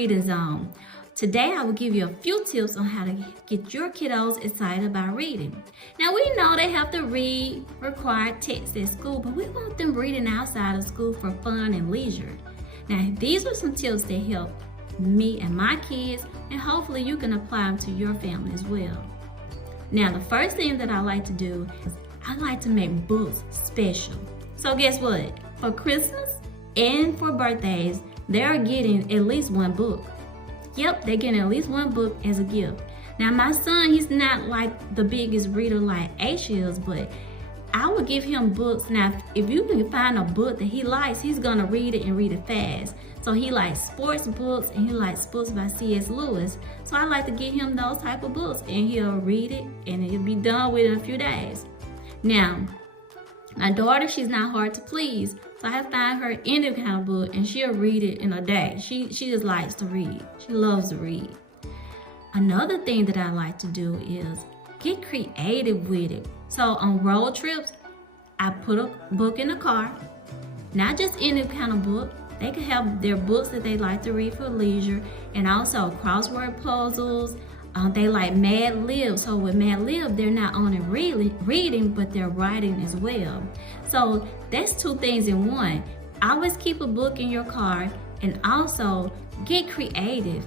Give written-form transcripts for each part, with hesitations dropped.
Reading Zone. Today I will give you a few tips on how to get your kiddos excited about reading. Now we know they have to read required texts at school, but we want them reading outside of school for fun and leisure. Now these are some tips that help me and my kids, and hopefully you can apply them to your family as well. Now the first thing that I like to do is I like to make books special. So guess what? For Christmas and for birthdays, they're getting at least one book. Yep, they're getting at least one book as a gift. Now my son, he's not like the biggest reader like H is, but I would give him books. Now if you can find a book that he likes, he's gonna read it and read it fast. So he likes sports books and he likes books by C.S. Lewis. So I like to give him those type of books and he'll read it and he'll be done with it in a few days. Now, my daughter, she's not hard to please. So I find her any kind of book and she'll read it in a day. She just likes to read. She loves to read. Another thing that I like to do is get creative with it. So on road trips, I put a book in the car, not just any kind of book. They can have their books that they like to read for leisure, and also crossword puzzles. They like Mad Lib. So with Mad Lib, they're not only reading, but they're writing as well. So that's two things in one. Always keep a book in your car, and also get creative.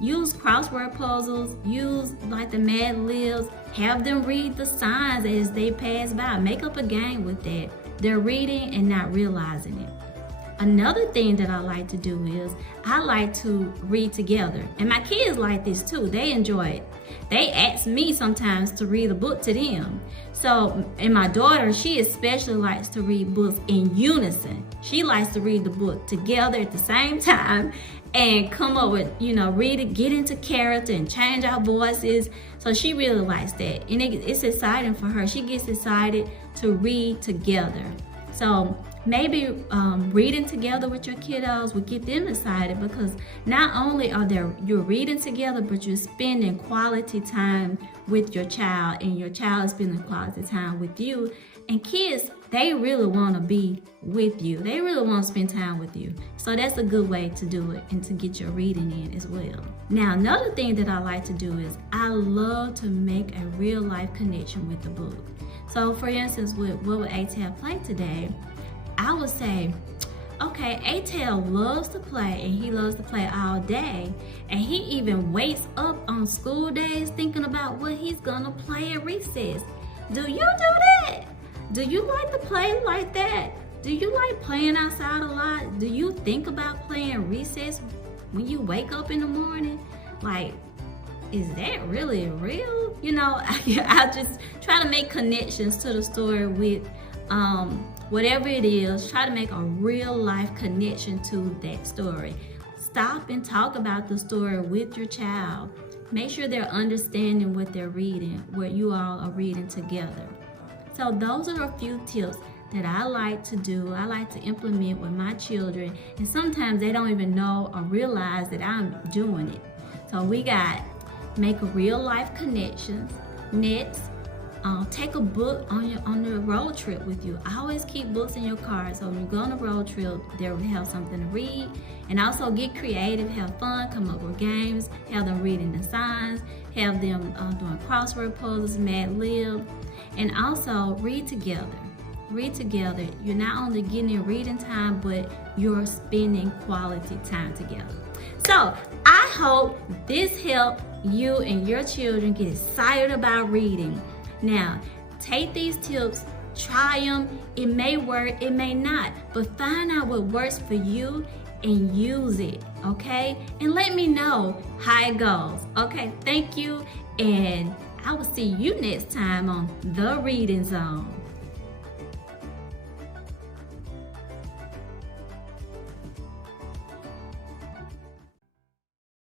Use crossword puzzles, use like the Mad Libs, have them read the signs as they pass by. Make up a game with that. They're reading and not realizing it. Another thing that I like to do is I like to read together. And my kids like this too. They enjoy it. They ask me sometimes to read a book to them. So, and my daughter, she especially likes to read books in unison. She likes to read the book together at the same time and come up with, read it, get into character and change our voices. So she really likes that. And it's exciting for her. She gets excited to read together. So maybe reading together with your kiddos will get them excited, because not only you're reading together, but you're spending quality time with your child, and your child is spending quality time with you. And kids, they really want to be with you. They really want to spend time with you. So that's a good way to do it and to get your reading in as well. Now, another thing that I like to do is I love to make a real life connection with the book. So for instance, what would A-Tail play today? I would say, okay, A-Tail loves to play, and he loves to play all day, and he even wakes up on school days thinking about what he's gonna play at recess. Do you do that? Do you like to play like that? Do you like playing outside a lot? Do you think about playing recess when you wake up in the morning? Like, is that really real? I just try to make connections to the story with whatever it is. Try to make a real life connection to that story. Stop and talk about the story with your child. Make sure they're understanding what they're reading, what you all are reading together. So those are a few tips that I like to do. I like to implement with my children, and sometimes they don't even know or realize that I'm doing it. So we got make a real life connections. Next, take a book on the road trip with you. I always keep books in your car, so when you go on a road trip, they'll have something to read. And also get creative, have fun, come up with games, have them reading the signs, have them doing crossword puzzles, Mad Lib, and also read together. Read together. You're not only getting reading time, but you're spending quality time together. So I hope this helped you and your children get excited about reading. Now, take these tips, try them. It may work, it may not, but find out what works for you and use it, okay? And let me know how it goes, okay? Thank you, and I will see you next time on The Reading Zone.